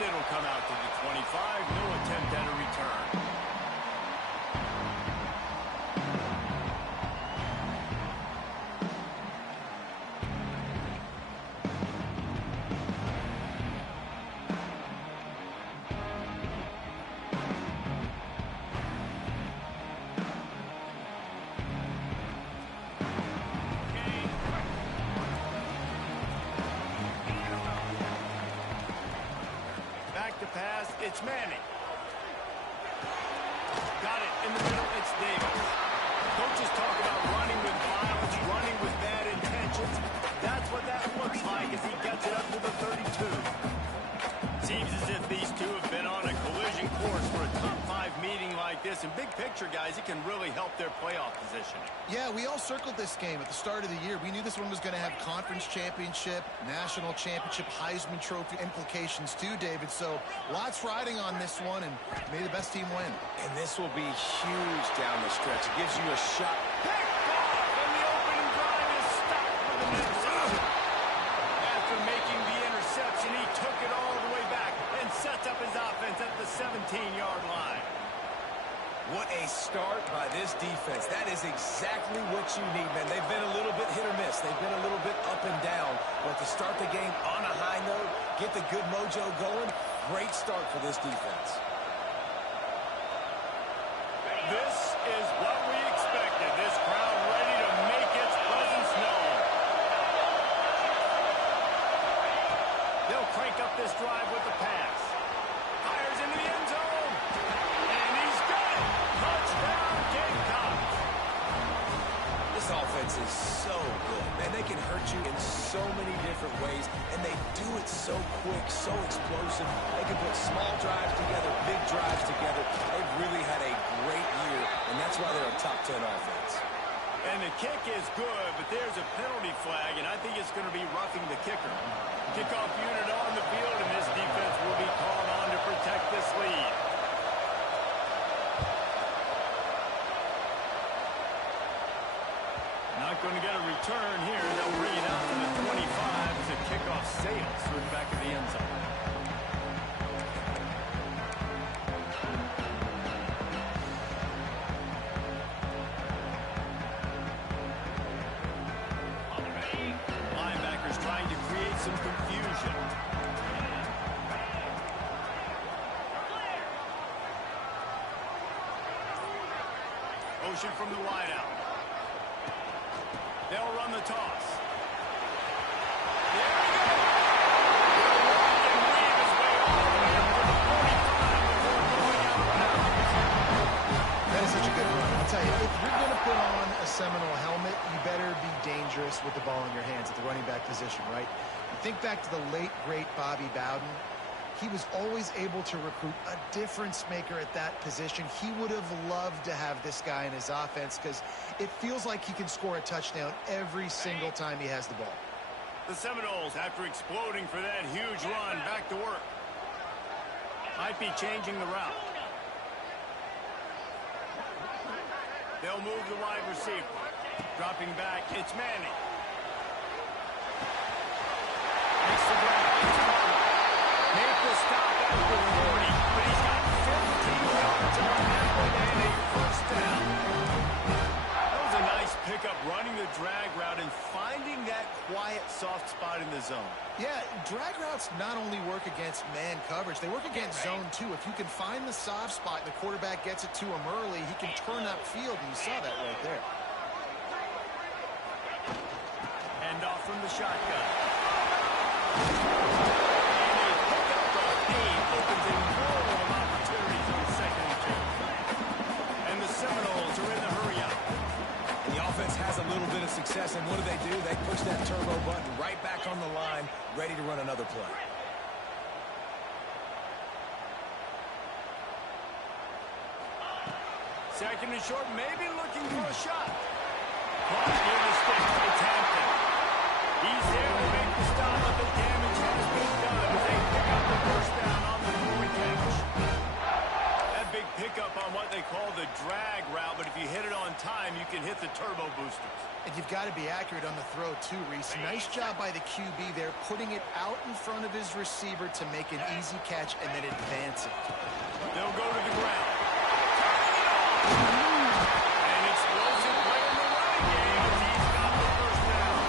And it'll come out to the 25. No attempt at a return. Pass, it's Manning. Got it in the middle, it's Davis. Coaches talk about running with violence, running with bad intentions. That's what that looks like as he gets it up to the 32. Seems as if these two have been on a collision course for a top 5 meeting like this. And big picture, guys, it can really help their playoff position. Yeah, we all circled this game at the start of the year. We knew this one was going to have conference championship, national championship, Heisman Trophy implications too, David. So lots riding on this one, and may the best team win. And this will be huge down the stretch. It gives you a shot. Picked off, and the opening drive is stopped with an interception. After making the interception, he took it all the way back and sets up his offense at the 17-yard line. What a start by this defense. That is exactly what you need, man. They've been a little bit hit or miss. They've been a little bit up and down. But to start the game on a high note, get the good mojo going, great start for this defense. This is what we expected. This crowd ready to make its presence known. They'll crank up this drive with the pass. Fires into the end zone. And he's got it. Touchdown, Gamecocks. This offense is so good. Man, they can hurt you in so many different ways, and they do it so quick, so explosive. They can put small drives together, big drives together. They've really had a great year, and that's why they're a top 10 offense. And the kick is good, but there's a penalty flag, and I think it's going to be roughing the kicker. Kickoff unit on the field, and this defense will be called on to protect this lead. Not going to get a return here. They'll bring it out to the 25 as the kickoff sails through the back of the end zone. Linebackers trying to create some confusion. Motion from the wideout. They'll run the toss. There we go. He'll walk and weave his way all the way up to the 45 before going out of bounds. That is such a good run. I'll tell you, if you're going to put on a Seminole helmet, you better be dangerous with the ball in your hands at the running back position, right? You think back to the late, great Bobby Bowden. He was always able to recruit a difference maker at that position. He would have loved to have this guy in his offense because it feels like he can score a touchdown every single time he has the ball. The Seminoles, after exploding for that huge run, back to work. Might be changing the route. They'll move the wide receiver. Dropping back, it's Manning. Makes the grab. Made the stop after 40, but he's got 15 yards on that one and a first down. That was a nice pickup, running the drag route and finding that quiet, soft spot in the zone. Yeah, drag routes not only work against man coverage, they work against zone too. If you can find the soft spot and the quarterback gets it to him early, he can turn upfield, and you saw that right there. Hand off from the shotgun. Opens a world of opportunities on 2nd and 2. And the Seminoles are in the hurry out. The offense has a little bit of success, and what do? They push that turbo button right back on the line, ready to run another play. Second and short, maybe looking for a shot. Clock near the stick. It's Hampton. He's there to make the stop, but the damage has been done as they pick up the first down on the throwing catch. That big pickup on what they call the drag route, but if you hit it on time, you can hit the turbo boosters. And you've got got to be accurate on the throw, too, Reese. Nice job by the QB there, putting it out in front of his receiver to make an easy catch and then advance it. They'll go to the ground. An explosive play in the running game as he's got the first down.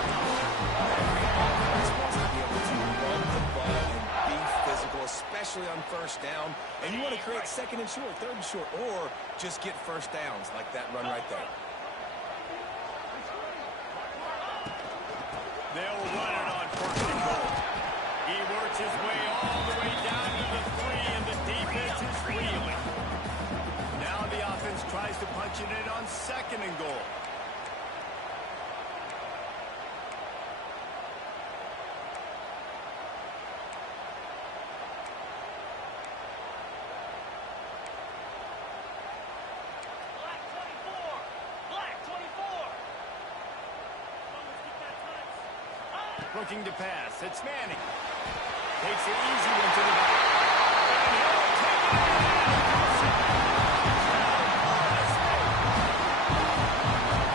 Every offense wants to be able to run the ball and be physical, especially on first down. And you want to create second and short, third and short, or just get first downs like that run right there. They'll run it on first and goal. He works his way all the way down to the 3, and the defense is reeling. Now the offense tries to punch it in on second and goal. Looking to pass. It's Manning. Takes an easy one to the back. And he'll take it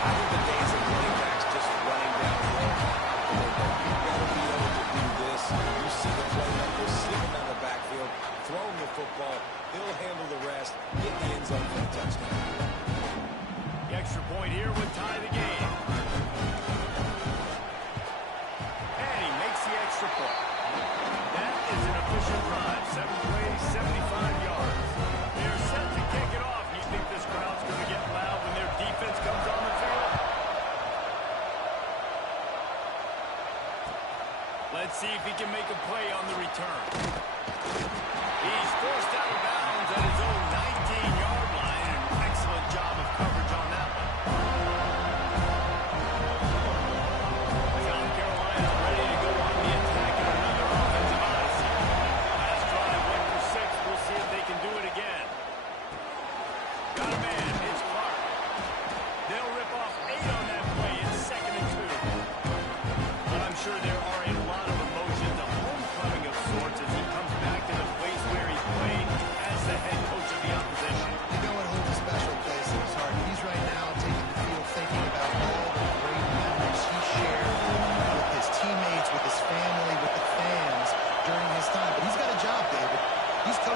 I think the days of running backs just running downhill. You've got to be able to do this. You see the playmakers slipping down the backfield, throwing the football. He'll handle the rest, get the end zone for a touchdown. The extra point here would tie the game. Extra point. That is an efficient drive. 7 plays, 75 yards. They're set to kick it off. You think this crowd's going to get loud when their defense comes on the field? Let's see if he can make a play on the return. He's forced out of bounds at his own 19-yard line. An excellent job of coverage on that one.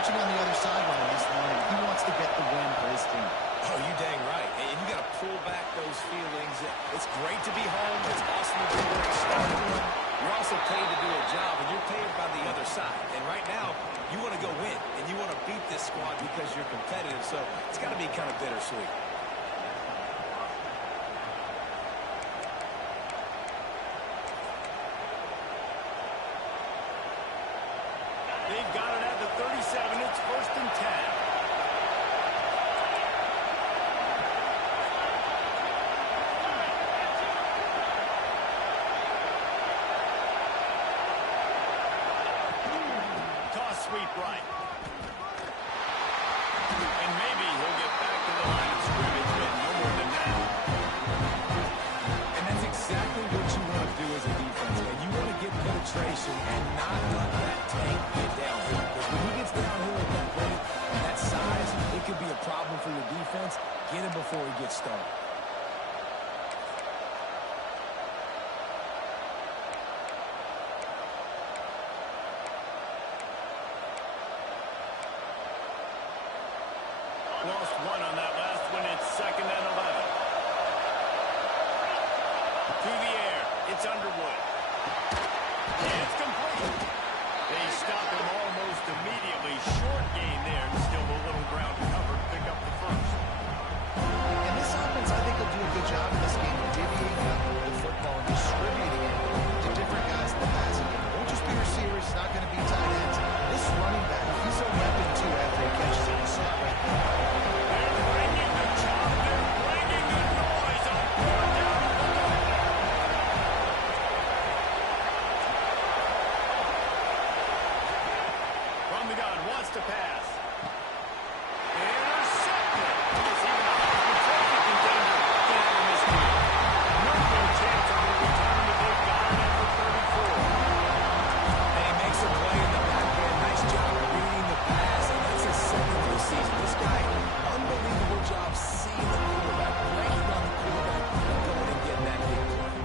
On the other sideline this morning, he wants to get the win for his team. Oh, you dang right. And you got to pull back those feelings. It's great to be home. It's awesome to be where you started. You're also paid to do a job, and you're paid by the other side. And right now, you want to go win, and you want to beat this squad because you're competitive. So it's got to be kind of bittersweet. They've got it at the 37. It's first and 10. Toss sweep right. And maybe he'll get back to the line of scrimmage, but no more than that. And that's exactly what you want to do as a defense, man. You want to get penetration and not let that tank get downhill. Because when he gets downhill at that rate, that size, it could be a problem for your defense. Get him before he gets started. Lost one on that last one. It's second and 11. To the air. It's Underwood. And it's complete. They stop him almost immediately. Short gain there. Still a little ground to cover to pick up the first. And this offense, I think, will do a good job in this game of divvying up the football and distributing it to different guys in the passing game. It won't just be receivers. It's not going to be tight ends. This running back, he's a weapon, too, after he catches it. You saw it right there. They're bringing the chop. They're bringing the noise on fourth down. From the gun, wants to pass. Intercepted. It's even a traffic contender down in this game. No real chance on the return, but they've got it at the 34. And he makes a play in the back end. Nice job reading the pass, and that's his second of the season. This guy, unbelievable job seeing the quarterback, breaking on the quarterback, and going and getting that big play.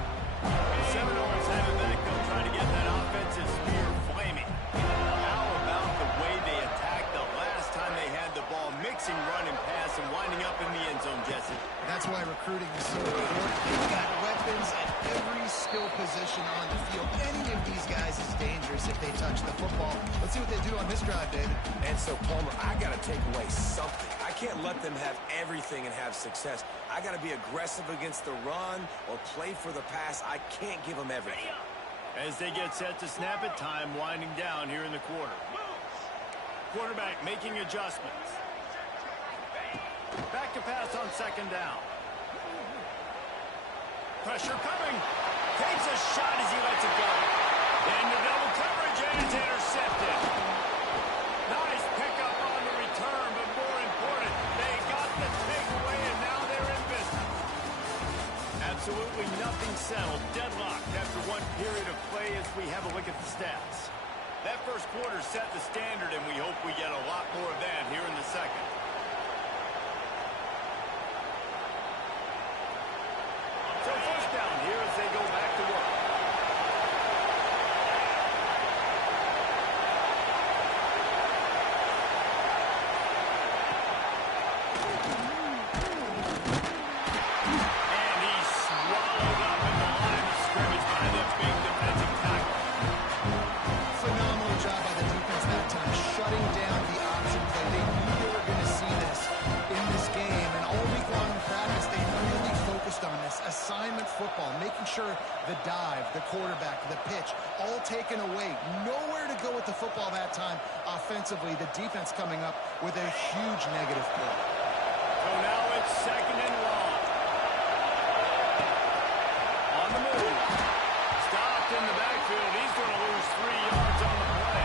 the football. Let's see what they do on this drive, David. And so, Palmer, I got to take away something. I can't let them have everything and have success. I got to be aggressive against the run or play for the pass. I can't give them everything. As they get set to snap it, time winding down here in the quarter. Quarterback making adjustments. Back to pass on second down. Pressure coming. Takes a shot as he lets it go. Into double coverage, and it's intercepted. Nice pickup on the return, but more important, they got the takeaway, and now they're in business. Absolutely nothing settled. Deadlocked after one period of play as we have a look at the stats. That first quarter set the standard, and we hope we get a lot more of that here in the second. So first down here as they go back to work. And he's swallowed up in the line of scrimmage by the big defensive tackle. Phenomenal job by the defense that time, shutting down the option play. They knew they were going to see this in this game, and all week long in practice, they really focused on this. Assignment football, making sure the dive, the quarterback, the pitch, all taken away. Nowhere to go with the football that time offensively. The defense coming up with a huge negative play. So now it's second and long. On the move. Stopped in the backfield. He's going to lose 3 yards on the play.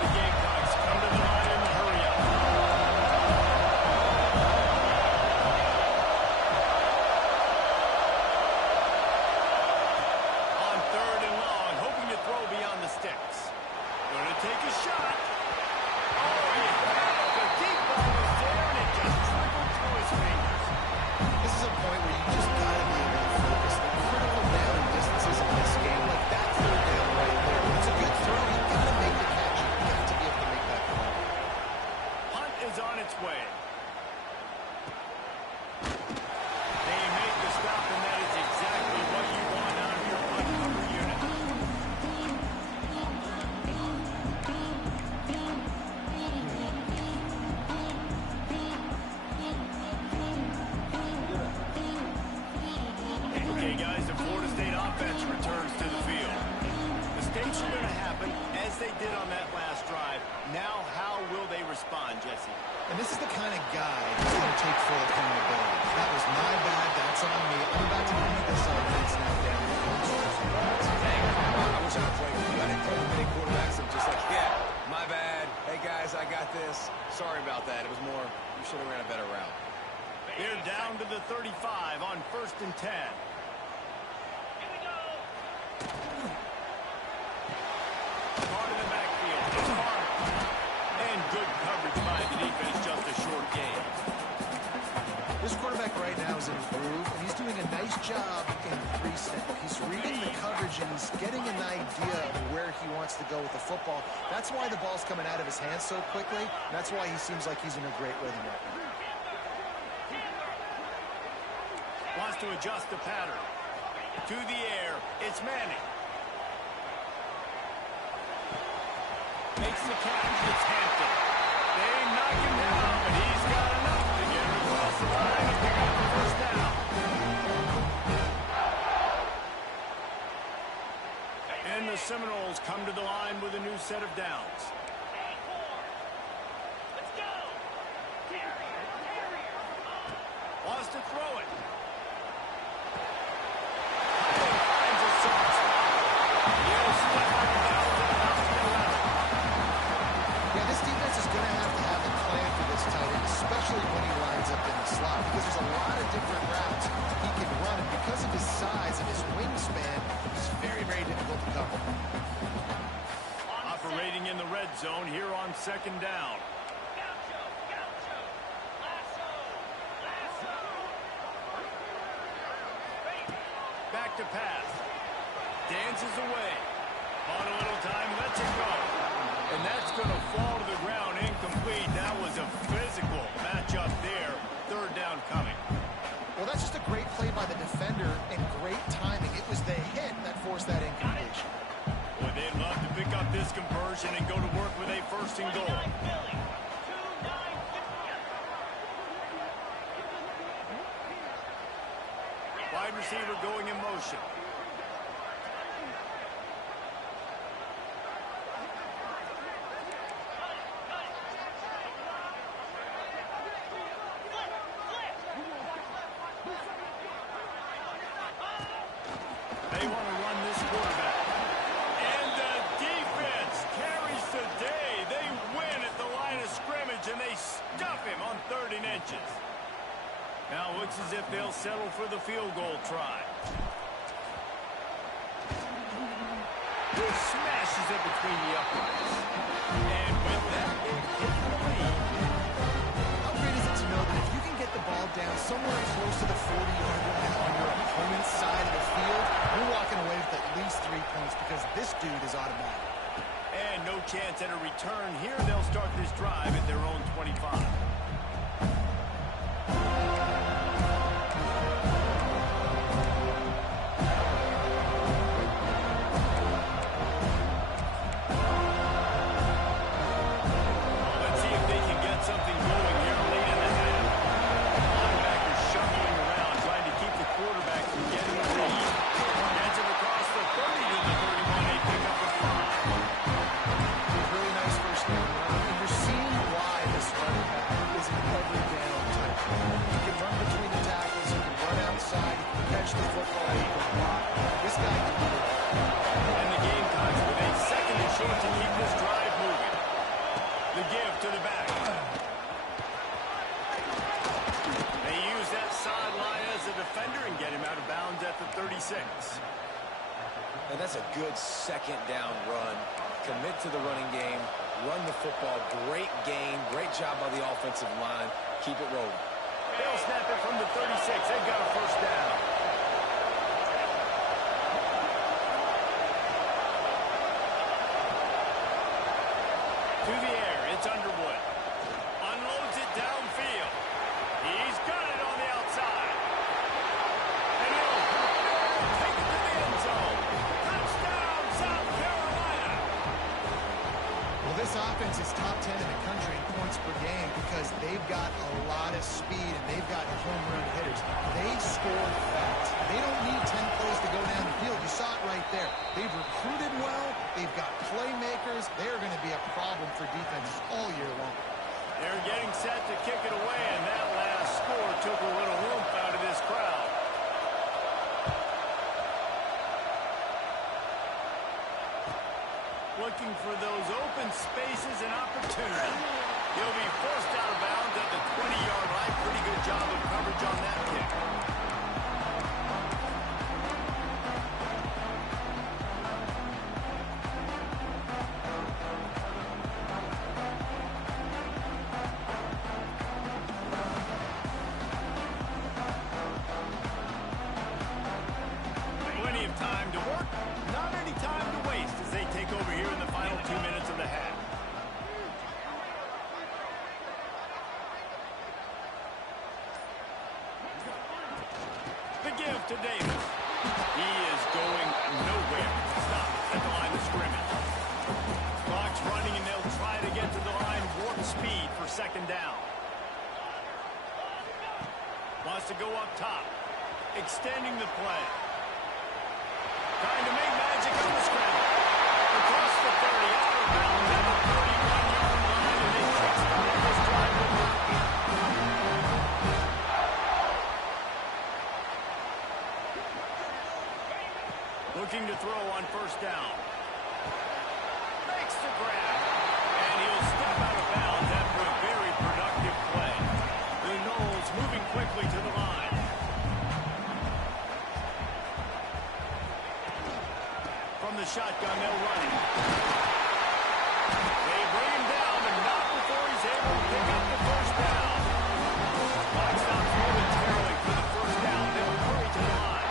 The Gamecocks come to the line in the hurry-up. On third and long, hoping to throw beyond the sticks. Going to take a shot. Oh, he had it. The deep ball was there, and it just trickled through his fingers. This is a point where you just got to be able to focus. The critical down and distances in this game, like that third down right there. When it's a good throw, you got to make the catch. You got to be able to make that play. Punt is on its way. They make the stop, and that is exactly what you want out of your punt cover unit. Okay, guys, the Florida State offense returns to the field. Mistakes are going to happen, as they did on that last drive. Now, how will they respond, Jesse? And this is the kind of guy who's going to take full accountability. That was my bad. That's on me. I'm about to lead this offense now down the field. Dang, I wish I could play with you. I didn't play with many quarterbacks. I'm just like, yeah, my bad. Hey, guys, I got this. Sorry about that. It was more, you should have ran a better route. They're down to the 35 on 1st and 10. Caught in the backfield. It's Farmer. And good coverage by the defense, just a short gain. This quarterback right now is in a groove, and he's doing a nice job in 3-step. He's reading the coverage, and he's getting an idea of where he wants to go with the football. That's why the ball's coming out of his hands so quickly. That's why he seems like he's in a great rhythm right now. Wants to adjust the pattern. To the air, it's Manning. Makes the catch, it's Hampton. They knock him down, but he's got enough to get him across the line and pick up the first down. And the Seminoles come to the line with a new set of downs. Wants to throw it. Yeah, this defense is going to have a plan for this tight end, especially when he lines up in the slot, because there's a lot of different routes he can run, and because of his size and his wingspan, he's very, very difficult to cover. Operating in the red zone here on 2nd down. Back to pass. Dances away. On a little time, lets it go. And that's going to fall to the ground incomplete. That was a physical matchup there. 3rd down coming. Well, that's just a great play by the defender and great timing. It was the hit that forced that incompletion. Boy, they'd love to pick up this conversion and go to work with a first and goal. Wide receiver going in motion. They want to run this quarterback. And the defense carries the day. They win at the line of scrimmage, and they stuff him on 3rd and inches. Now it looks as if they'll settle for the field goal try. He smashes it between the uprights. And with that, they get the lead. How great is it to know that if you can get the ball down somewhere close to the 40-yard line on your opponent's side of the field, you're walking away with at least 3 points because this dude is automatic. And no chance at a return here. They'll start this drive at their own 25. And that's a good second down run. Commit to the running game, run the football. Great game, great job by the offensive line. Keep it rolling. They'll snap it from the 36. They've got a first down. To the air, it's Underwood. Unloads it downfield. He's got it on the outside. And he'll take it to the end zone. Touchdown, South Carolina. Well, this offense is top 10 in the country in points per game because they've got a lot of speed and they've got home run hitters. They score fast. They don't need 10 plays to go down the field. You saw it right there. They've recruited well. They've got playmakers. They're going to be a problem for defenses all year long. They're getting set to kick it away, and that last score took a little oomph out of this crowd. Looking for those open spaces and opportunity. He'll be forced out of bounds at the 20-yard line. Pretty good job of coverage on that kick. Plenty of time to work, not any time to waste as they take over here in the final 2 minutes of the half. The give to Davis. He is going nowhere. Stop at the line of scrimmage. Clock's running and they'll try to get to the line warp speed for second down. Wants to go up top. Extending the play. Trying to make magic on the scramble. Across the 30, out of bounds at the 31-yard line, and they kickstart this drive with it. Looking to throw on first down. Makes the grab. And he'll step out of bounds after a very productive play. The Noles moving quickly to the line. From the shotgun, they'll run him. They bring him down, but not before he's able to pick up the first down. Clock stops momentarily for the first down. They'll hurry to the line.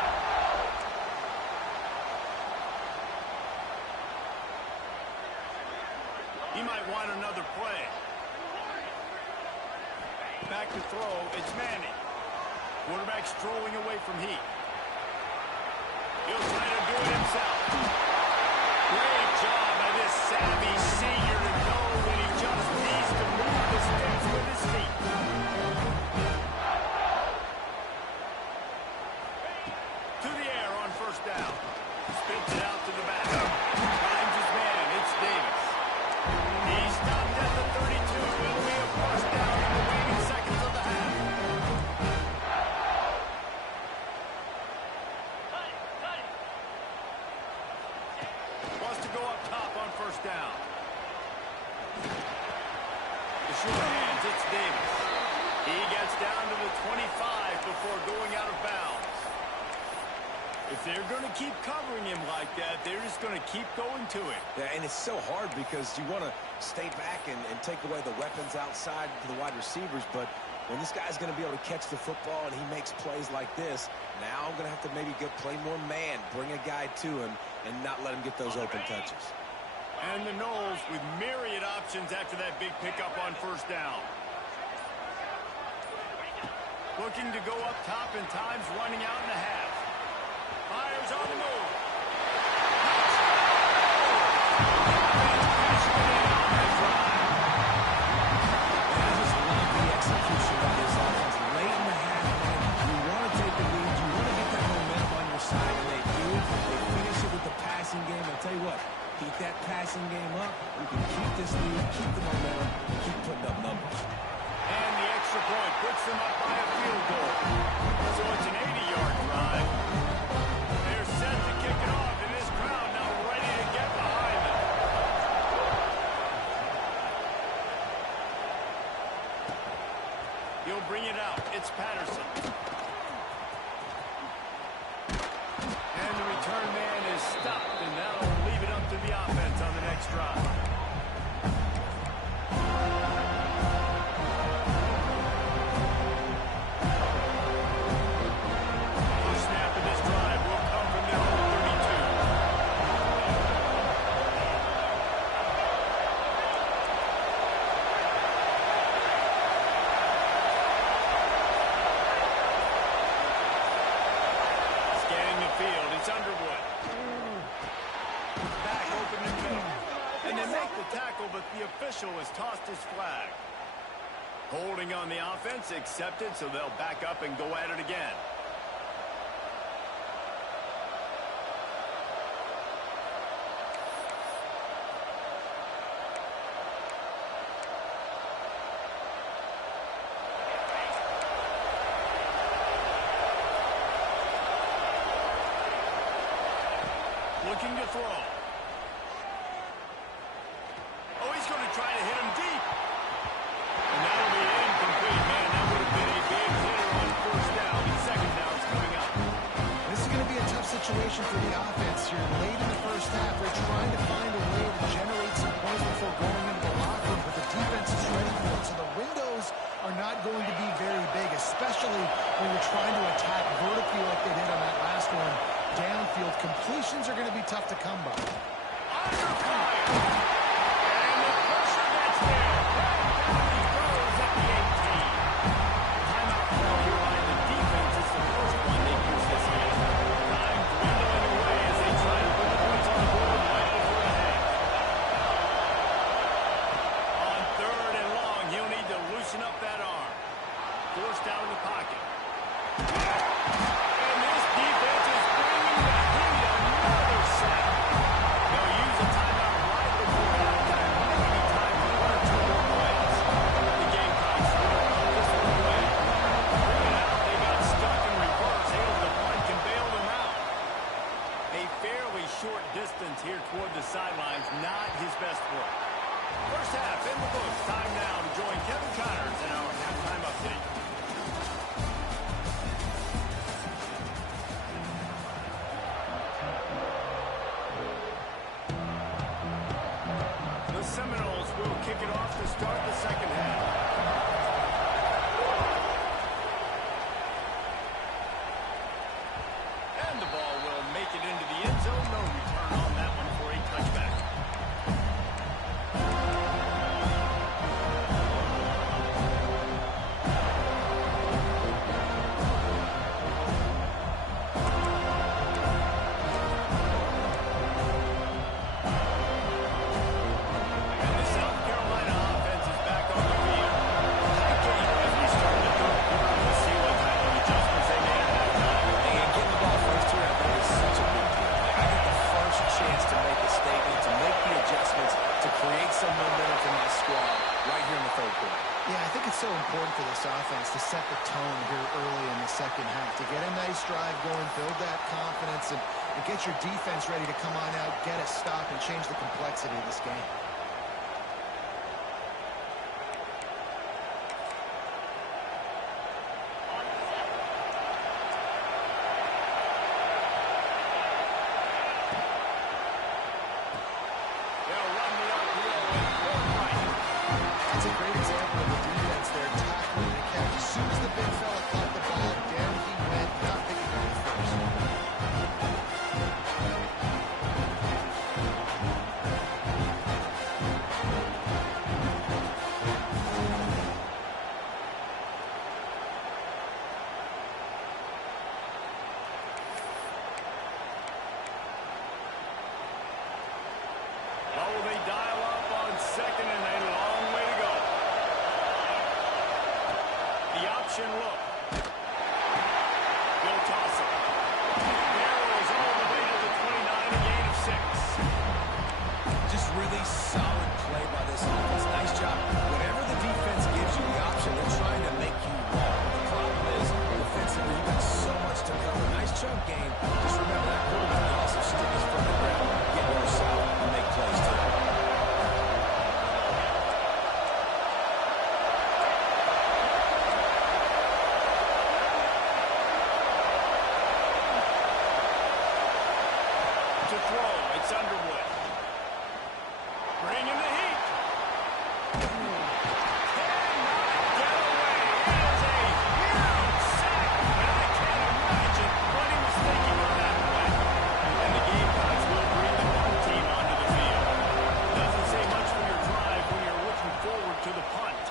He might want another play. Back to throw, it's Manning. Quarterback strolling away from Heat. He'll try to do it himself. Great job by this savvy senior to know when he just needs to move the sticks with his feet. To the air on first down. Spins it out to the back. Finds his man. It's Davis. He stopped at the 32. It'll be a first down in the waning seconds of the half. Wants to go up top on first down. The short hands. It's Davis. He gets down to the 25 before going out of bounds. If they're going to keep covering him like that, they're just going to keep going to it. Yeah, and it's so hard because you want to stay back and take away the weapons outside to the wide receivers, but when this guy's going to be able to catch the football and he makes plays like this, now I'm going to have to maybe play more man, bring a guy to him, and not let him get those open touches. And the Knowles with myriad options after that big pickup on first down. Looking to go up top and time's running out in the half. Fires on the move. I just love the execution of this offense. Late in the half, man, you want to take the lead. You want to get that momentum on your side, and they do. They finish it with the passing game. I'll tell you what, keep that passing game up. You can keep this lead, keep the momentum, and keep putting up numbers. And the extra point puts them up by a field goal. So it's an 80-yard drive. They're set to kick it off, and this crowd now ready to get behind them. He'll bring it out. It's Patterson. And the return man is stopped, and that'll leave it up to the offense on the next drive. It's Underwood. Back open in the middle. And they make the tackle, but the official has tossed his flag. Holding on the offense, accepted, so they'll back up and go at it again. Looking to throw. Oh, he's going to try to hit him deep. And that'll be incomplete, man. That would have been a big hitter on first down. And second down's coming up. This is going to be a tough situation for the offense here. Late in the first half, they're trying to find a way to generate some points before going into the locker room, but the defense is ready for it. So the windows are not going to be very big, especially when you're trying to attack vertically like they did on that last one. Downfield completions are going to be tough to come by. Under fire. And the pressure gets there. Down he goes at the 18. Timeout call here by the defense. It's the first one they've used this game. Time dwindling away as they try to put the points on the board right before the half. On third and long, he'll need to loosen up that arm. Forced out of the pocket. And this defense is bringing the heat. Another sack. They'll use a timeout right before some momentum from that squad right here in the third quarter. Yeah, I think it's so important for this offense to set the tone here early in the second half, to get a nice drive going, build that confidence, and get your defense ready to come on out, get a stop, and change the complexity of this game. That's a great example of the defense there, tackling the catch. As soon as the big fella caught the ball, down he went, not picking up the first. Well, they dial up on second and a long way to go. The option look. Will toss it. Barrels all the way to the 29, a gain of 6. Just really solid play by this offense. Nice job. Whatever the defense gives you the option, they're trying to make you walk. The problem is, defensively, you've got so much to cover. Nice chunk game. Just remember that quarterback can also stick his foot in the ground, get north south, and make plays too. To throw, it's Underwood. Bringing the heat. Cannot get away. It is a huge sack, and I can't imagine what he was thinking on that play. And the Gamecocks will bring the punt team onto the field. Doesn't say much for your drive when you're looking forward to the punt.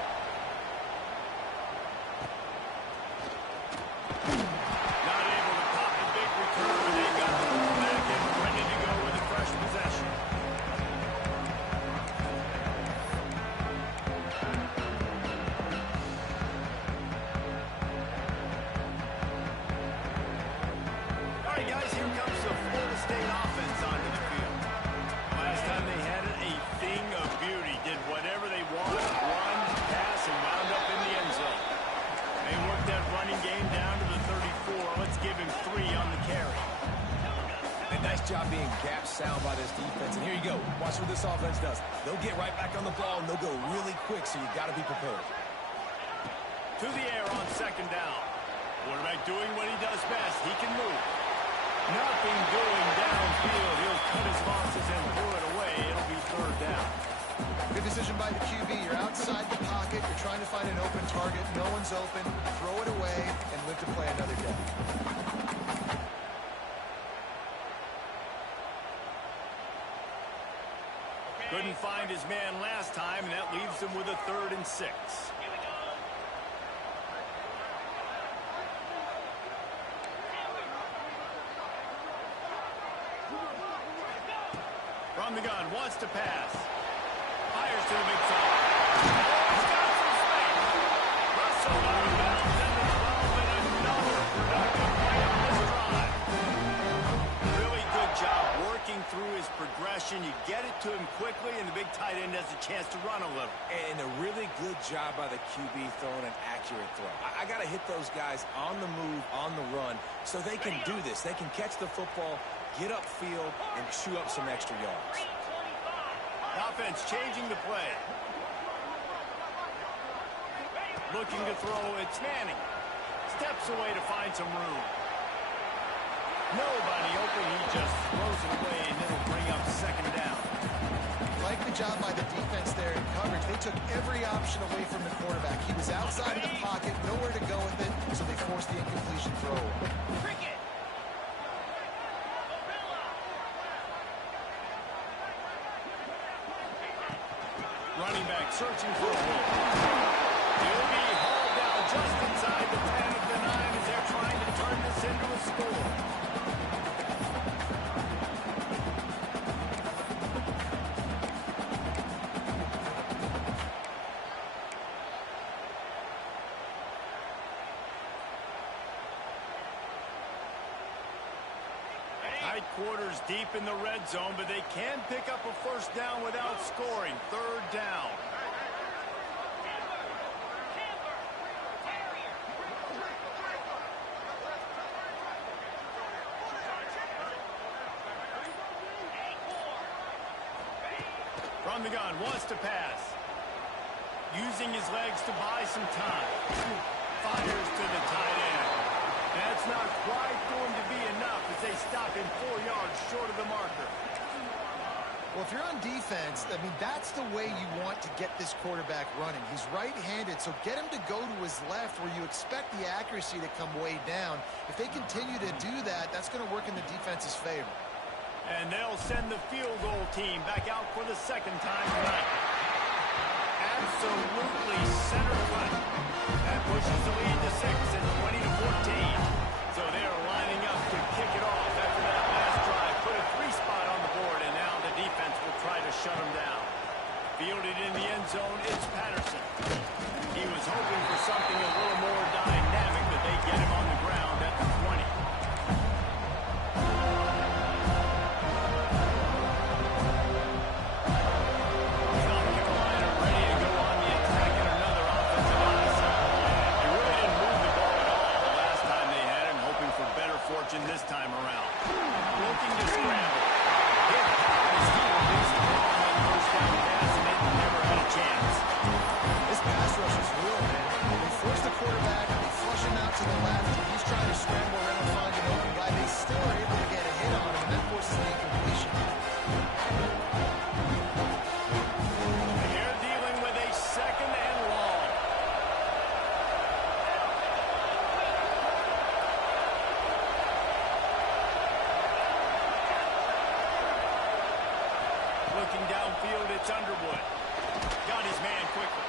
Not able to pop the big return, and they got the ball back and ready to go with a fresh possession. All right, guys, here comes the Florida State offense onto the field. Last time they had it, a thing of beauty. Did whatever they wanted, run, pass, and wound up in the end zone. They worked that running game down to the 34. Let's give him 3 on the carry. And nice job being gap sound by this defense. And here you go. Watch what this offense does. They'll get right back on the ball, and they'll go really quick, so you got to be prepared. To the air on second down. Quarterback doing what he does best. He can move. Nothing doing downfield. He'll cut his losses and throw it away. It'll be third down. Good decision by the QB. You're outside the pocket. You're trying to find an open target. No one's open. Throw it away and live to play another day. Couldn't find his man last time, and that leaves him with a 3rd and 6. From the gun, wants to pass. Fires to the big side. He's got some space. Russell out of bounds in the 12, and another productive play on this drive. Really good job working through his progression. You get it to him quickly, and the big tight end has a chance to run a little. And a really good job by the QB throwing an accurate throw. I got to hit those guys on the move, on the run, so they can do this. They can catch the football, get upfield, and chew up some extra yards. Offense changing the play. Looking to throw, it's Manning. Steps away to find some room. Nobody open, he just throws it away, and it'll bring up second down. Like the job by the defense there in coverage. They took every option away from the quarterback. He was outside of the pocket, nowhere to go with it, so they forced the incompletion throw away. Running back searching for a hole. He'll be hauled down just inside the 10 of the 9 as they're trying to turn this into a score. Tight quarters deep in the red zone, but they can pick up a first down without scoring. Third down. From the gun, wants to pass. Using his legs to buy some time. Fires to the tight end. That's not quite going to be enough as they stop him 4 yards short of the marker. Well, if you're on defense, I mean, that's the way you want to get this quarterback running. He's right-handed, so get him to go to his left where you expect the accuracy to come way down. If they continue to do that, that's going to work in the defense's favor. And they'll send the field goal team back out for the second time tonight. Absolutely center cut. That pushes the lead to 6 and 20-14. So they're lining up to kick it off after that last drive. Put a 3-spot on the board, and now the defense will try to shut them down. Fielded in the end zone, it's Patterson. He was hoping for something a little more dynamic, but they get him on the ground at the 20. This time around. Looking to scramble. Hit his heel against the ball on that first down pass, and they never had a chance. This pass rush is real, man. They force the quarterback, they flush him out to the left, and he's trying to scramble around and find an open guy. They still are able to get a hit on him, and that forces an incompletion. They're dealing with a second and long. Looking downfield, it's Underwood. Got his man quickly.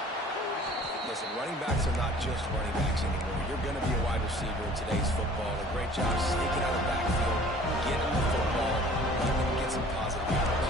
Listen, running backs are not just running backs anymore. You're going to be a wide receiver in today's football. A great job sneaking out of the backfield, getting the football, letting them get some positive yards.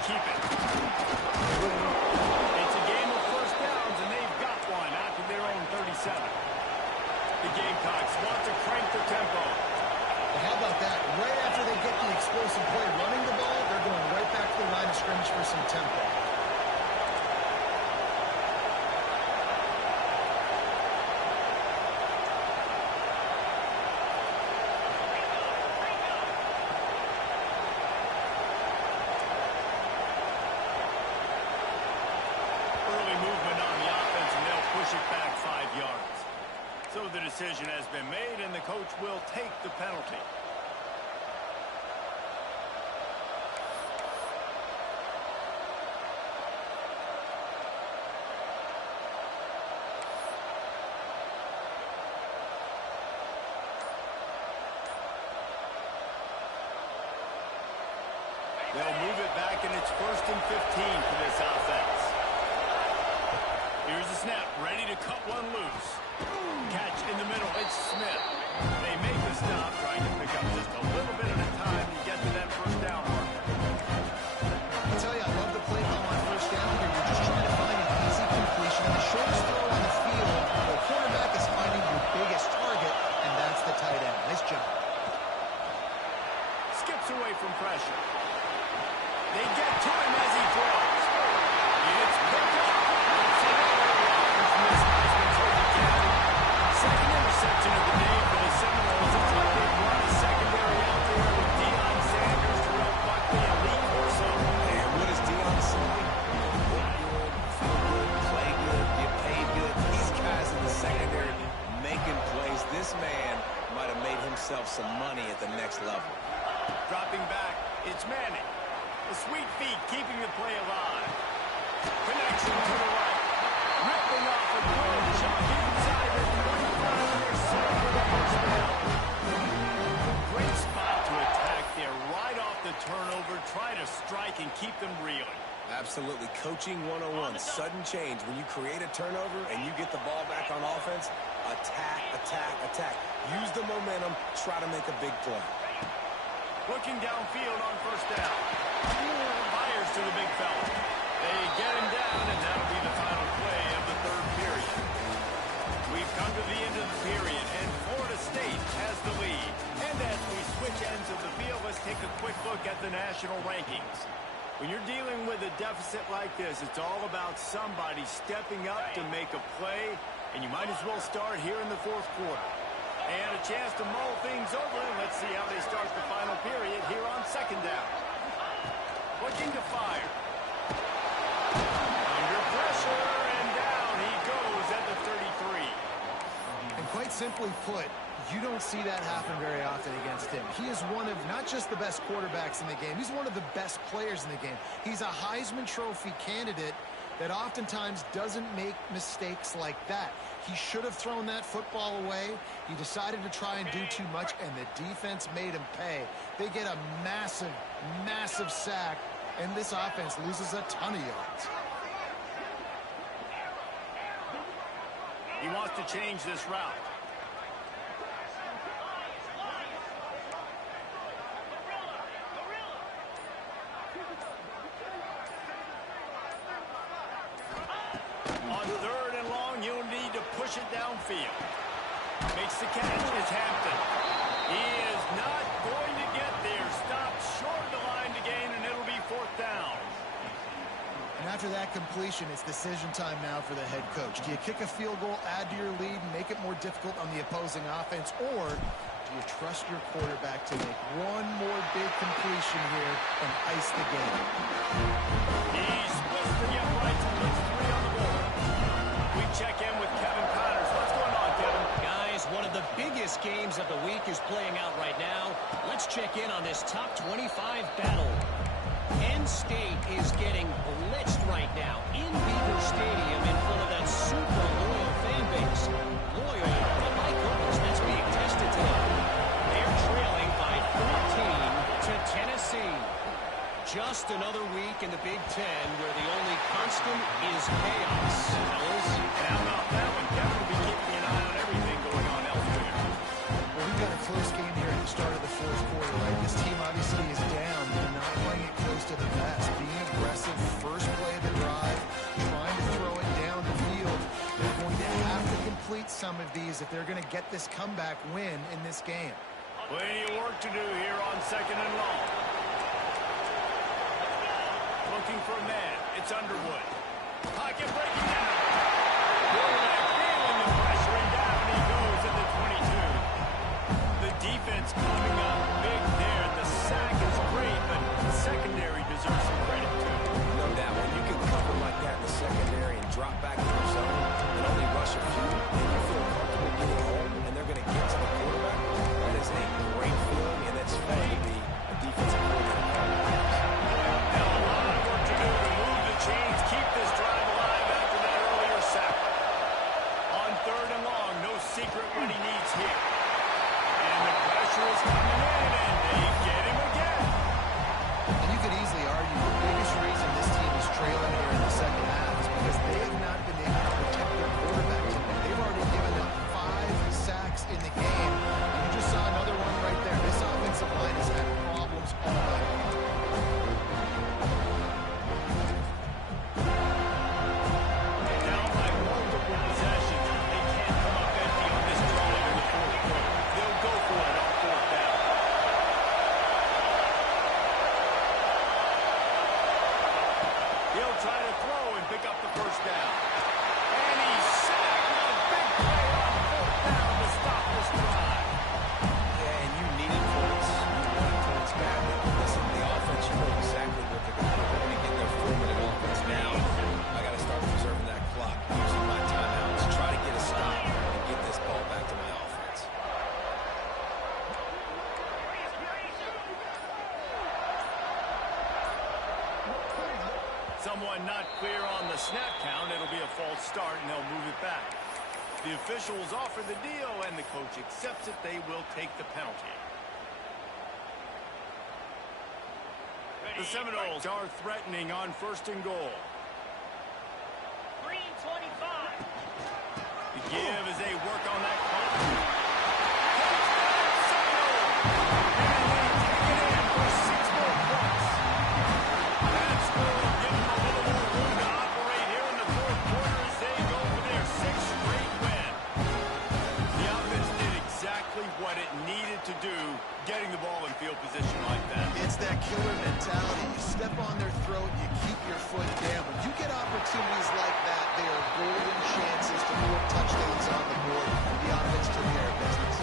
Keep it. It's a game of first downs, and they've got one out to their own 37. The Gamecocks want to crank the tempo. Well, how about that? Right after they get the explosive play running the ball, they're going right back to the line of scrimmage for some tempo. So the decision has been made, and the coach will take the penalty. They'll move it back, and it's 1st and 15 for this offense. Here's the snap, ready to cut one loose. Catch in the middle, it's Smith. They make the stop, trying to pick up just a little bit at a time to get to that first down marker. I tell you, I love the play call on first down here. You're just trying to find an easy completion. And the shortest throw on the field, the quarterback is finding your biggest target, and that's the tight end. Nice job. Skips away from pressure. They get to him as he throws. It's picked up. Second interception of the day for the Seminoles. It's like they brought a secondary out there with Deion Sanders, Terrell Buckley, and Lee Corso. And what is Deion saying? Look good, feel good, play good, get paid good. These guys in the secondary making plays. This man might have made himself some money at the next level. Dropping back, it's Manning. The sweet feet keeping the play alive. Connection to the right. Ripping off a good chunk inside the 25. They're set for the first down. try to strike and keep them reeling. Absolutely. Coaching 101. Sudden change. When you create a turnover and you get the ball back on offense, attack, attack, attack. Use the momentum. Try to make a big play. Looking downfield on first down. Fires to the big fella. They get him down, and that'll be the final play of the third period. We've come to the end of the period, and Florida State has the lead. And as we switch ends of the field, let's take a quick look at the national rankings. When you're dealing with a deficit like this, it's all about somebody stepping up to make a play, and you might as well start here in the fourth quarter. And a chance to mull things over, and let's see how they start the final period here on second down. Looking to fire. Under pressure, and down he goes at the 33. And quite simply put, you don't see that happen very often against him. He is one of not just the best quarterbacks in the game, he's one of the best players in the game. He's a Heisman Trophy candidate that oftentimes doesn't make mistakes like that. He should have thrown that football away. He decided to try and do too much, and the defense made him pay. They get a massive, massive sack, and this offense loses a ton of yards. He wants to change this route. On third and long, you'll need to push it downfield. Makes the catch. It's Hampton. He is not going to get there. Stopped short of the line to gain, and it'll be fourth down. And after that completion, it's decision time now for the head coach. Do you kick a field goal, add to your lead, and make it more difficult on the opposing offense, or do you trust your quarterback to make one more big completion here and ice the game? He's supposed to get right to puts 3 on the board. We check in with Kevin Connors. What's going on, Kevin? Guys, one of the biggest games of the week is playing out right now. Let's check in on this top 25 battle. Penn State is getting blitzed right now in Beaver Stadium in front of that super loyal fan base. Loyal, but my goodness, that's being tested today. They're trailing by 14 to Tennessee. Just another week in the Big Ten where the only constant is chaos, fellas. And how about that one? Kevin will be keeping an eye on everything going on elsewhere. Well, we've got a close game here at the start of the fourth quarter, right? This team obviously is down. They're not playing it close to the vest. Being aggressive, first play of the drive, trying to throw it down the field. They're going to have to complete some of these if they're going to get this comeback win in this game. Plenty of work to do here on second and long. Looking for a man. It's Underwood. Pocket breaking down. Quarterback feeling the pressure, and down he goes at the 22. The defense coming up big there. The sack is great, but the secondary deserves some credit too. No doubt. When you can cover like that in the secondary and drop back in your zone and only rush a few, and you feel comfortable getting home, and they're going to get to the quarterback, that is a great feeling, and that's fun to be a defensive coordinator. Now a lot of work to do to move the chains, keep this drive alive after that earlier sack. On third and long, no secret what he needs here. And the pressure is coming in, and they get him again. And you could easily argue the biggest reason this team is trailing here in the second half is because they have not been able to protect their quarterback tonight. They've already given up 5 sacks in the game. And you just saw another one right there. This offensive line has had problems all night. And down by multiple possessions, they can't come up empty on this drive in the fourth quarter. They'll go for it on fourth down. He'll try to throw and pick up the first down. And he's sacked with a big play on fourth down to stop this drive. Yeah, and you needed points. You wanted points badly. Listen, the offense, you know exactly what they're going to do. They're going to get their 4-minute offense now. I got to start preserving that clock, using my timeouts, try to get a stop, and get this ball back to my offense. Someone not clear on the snap count. It'll be a false start, and they'll move it back. The officials offer the deal, and the coach accepts it. They will take the penalty. The Seminoles are threatening on 1st and goal. 3:25. The give as they work on that clock. What it needed to do, getting the ball in field position like that. It's that killer mentality. You step on their throat, you keep your foot down. When you get opportunities like that, they are golden chances to put touchdowns on the board. The offense took care of business.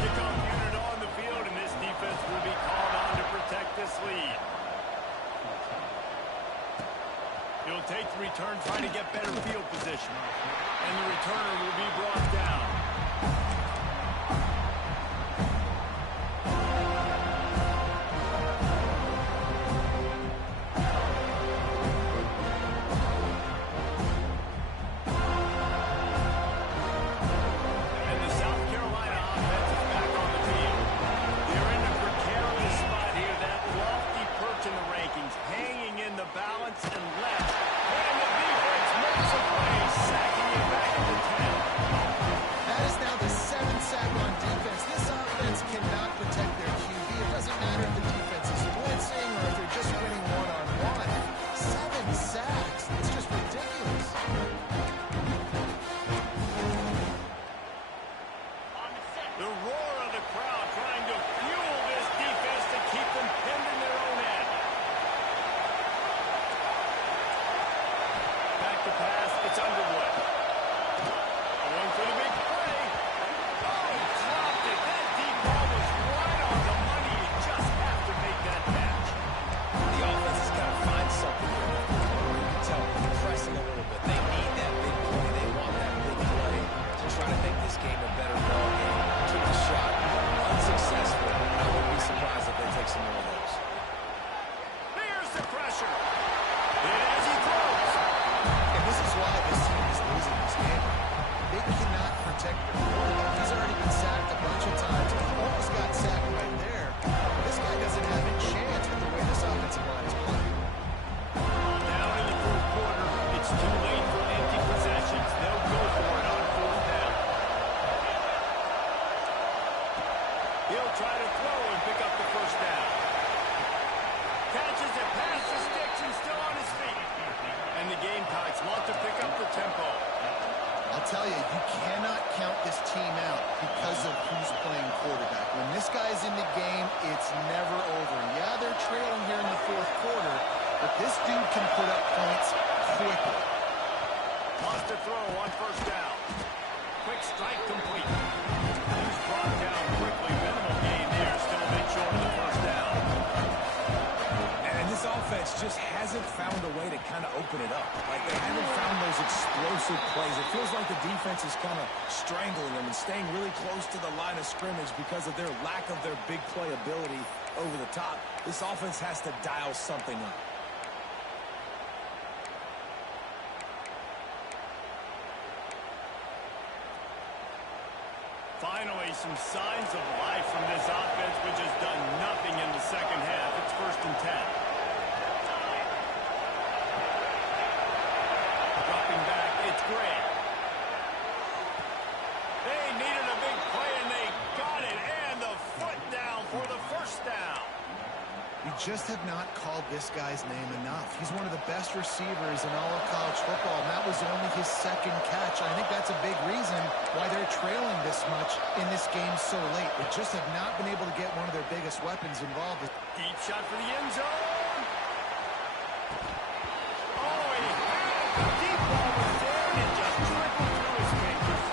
Kickoff unit on the field, and this defense will be called on to protect this lead. He'll take the return, try to get better field position. And the returner will be brought down. Just hasn't found a way to kind of open it up. Like, they haven't found those explosive plays. It feels like the defense is kind of strangling them and staying really close to the line of scrimmage because of their lack of their big play ability over the top. This offense has to dial something up. Finally, some signs of life from this offense, which has done nothing in the second half. It's 1st and 10. It's great. They needed a big play, and they got it. And the foot down for the 1st down. We just have not called this guy's name enough. He's one of the best receivers in all of college football, and that was only his 2nd catch. I think that's a big reason why they're trailing this much in this game so late. They just have not been able to get one of their biggest weapons involved. Deep shot for the end zone. Oh, he had it. The deep ball was there, and it just trickled through his fingers.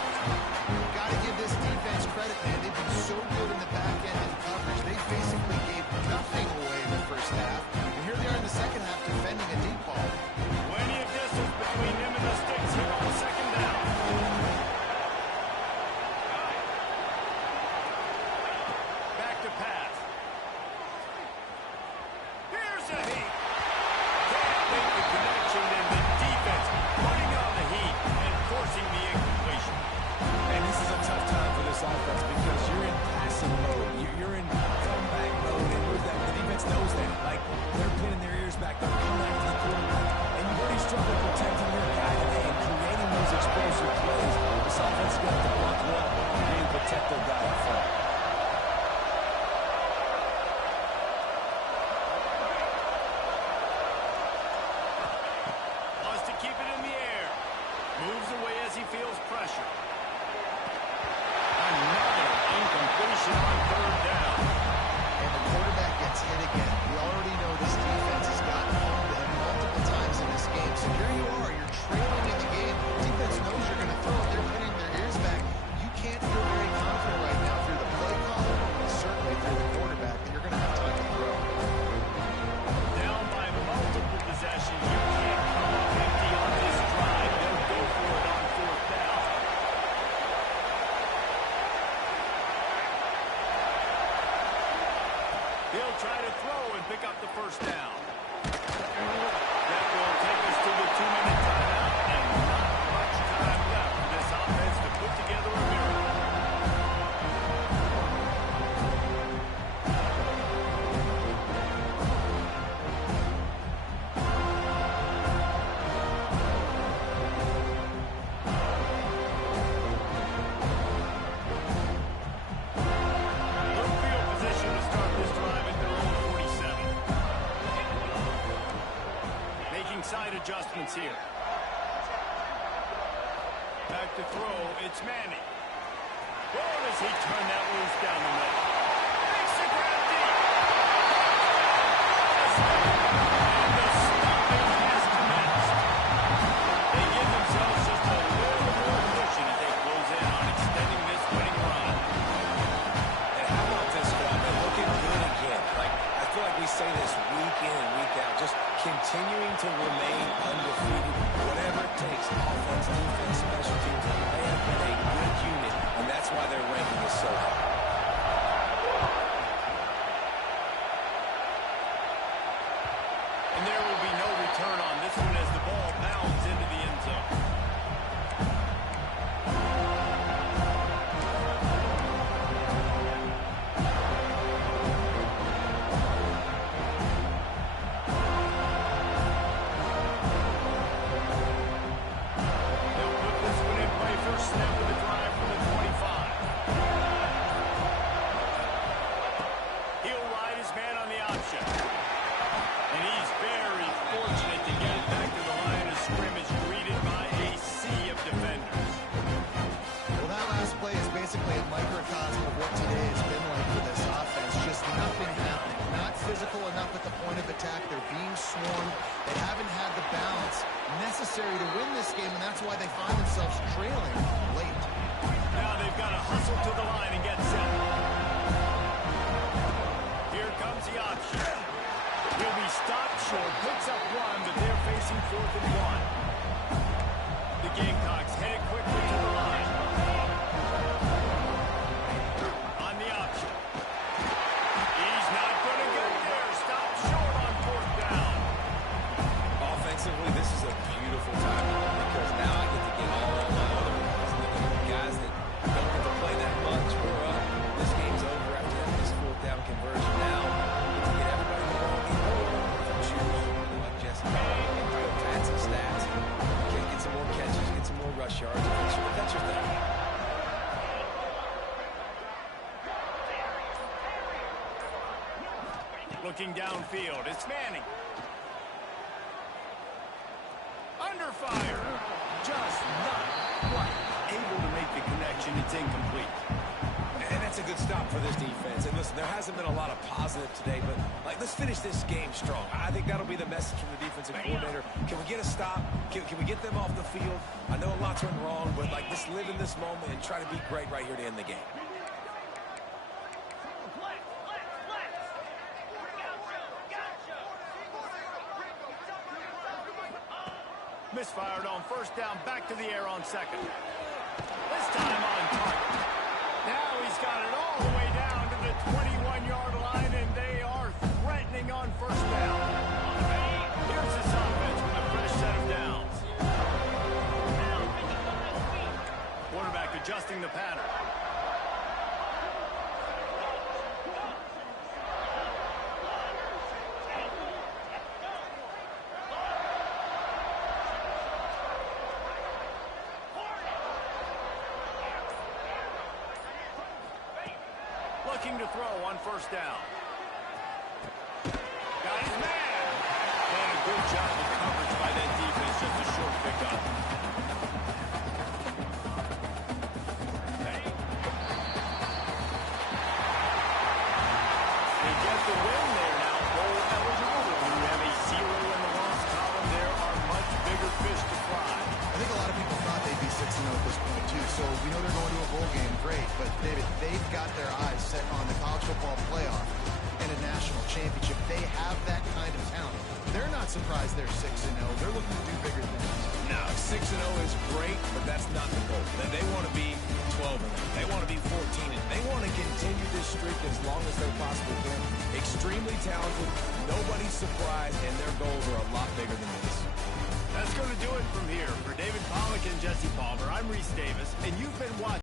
Got to give this defense credit, man. They've been so good in the back end and coverage. They basically gave nothing away in the first half. And here they are in the second half defending a deep ball. Plenty of distance between him and the sticks here on 2nd down. Back to pass. Here's a heat. Can't make the connection, and the defense putting on the heat and forcing the incompletion. And this is a tough time for this offense because you're in passing mode. defense knows that. Like, they're pinning their ears back. They're coming after the quarterback. And you already struggle protecting their guy today and creating those explosive plays. This offense is going to have to buckle up and really protect their guy up front. Wants to keep it in the air. Moves away as he feels pressure. Another incompletion on third down. And the quarterback gets hit again. We already know this defense has gotten home to him multiple times in this game. So here you are. You're trailing in the game. Defense knows you're going to throw it. They're pinning their ears back. You can't feel very confident right now if you're the play caller, and certainly if you're the quarterback, that you're going to have time to throw. Down by multiple possessions. You can't come up empty on this drive. They'll go for it on fourth down. He'll try to throw and pick up the first down. That will take us to the 2-minute timeout, and not much time left for this offense to put together a miracle. Good field position to start this drive at their own 47. Making side adjustments here. Back to throw, it's Manning. Oh, does he turn that loose down the middle? Makes the grab deep. And the stopping has commenced. They give themselves just a little more cushion as they close in on extending this winning run. And how about this squad? They're looking good again. Like, I feel like we say this week in and week out, just continuing to remain undefeated, whatever it takes, offense, defense, special teams. They have been a good unit, and that's why their ranking is so high. And there will be no return on this one as the ball bounds into the end zone. They'll put this one in play. First snap of the drive from the 25. He'll ride his man on the option. And he's very fortunate to get it back to the line of scrimmage, greeted by a sea of defenders. Well, that last play is basically a microcosm of what today has been like for this offense. Just nothing happening. Not physical enough at the point of attack. They're being swarmed. They haven't had the balance necessary to win this game, and that's why they find themselves trailing late. Now they've got to hustle to the line and get set. Here comes the option. He'll be stopped short, picks up one, but they're facing 4th and 1. The Gamecocks headed quickly to the line. On the option. He's not going to get there. Stopped short on 4th down. Offensively, this is a beautiful time because now I get to get all of my other guys that don't get to play that much. We're up. This game's over after this 4th down conversion. Now we get to get everybody the ball. Like Jesse, add some stats. Get some more catches, get some more rush yards. That's your thing. Looking downfield, it's Manning. Under fire. Just not quite able to make the connection. It's incomplete. And that's a good stop for this defense. And listen, there hasn't been a lot of positive today, but like, let's finish this game strong. I think that'll be the message from the defensive coordinator. Can we get a stop? Can we get them off the field? I know a lot's went wrong, but like, let's live in this moment and try to be great right here to end the game. Misfired on first down, back to the air on second. This time on target. Now he's got it all the way down to the 21-yard line, and they are threatening on first down. Here's this offense with a fresh set of downs. Quarterback adjusting the pattern. looking to throw on first down. Got his man. And a good job of coverage by that defense. Just a short pickup. They get the win there now. Bowl eligible. When you have a 0 in the loss column, there are much bigger fish to fry. I think a lot of people thought they'd be 6-0 at this point, too. So we know they're going to a bowl game. Great. But, David, they've got their eyes set on the college football playoff and a national championship. They have that kind of talent. They're not surprised they're 6-0. They're looking to do bigger things. No, 6-0 is great, but that's not the goal. They want to be 12-0. They want to be 14-0. They want to continue this streak as long as they possibly can. Extremely talented. Nobody's surprised, and their goals are a lot bigger than this. That's going to do it from here. For David Pollack and Jesse Palmer, I'm Reese Davis, and you've been watching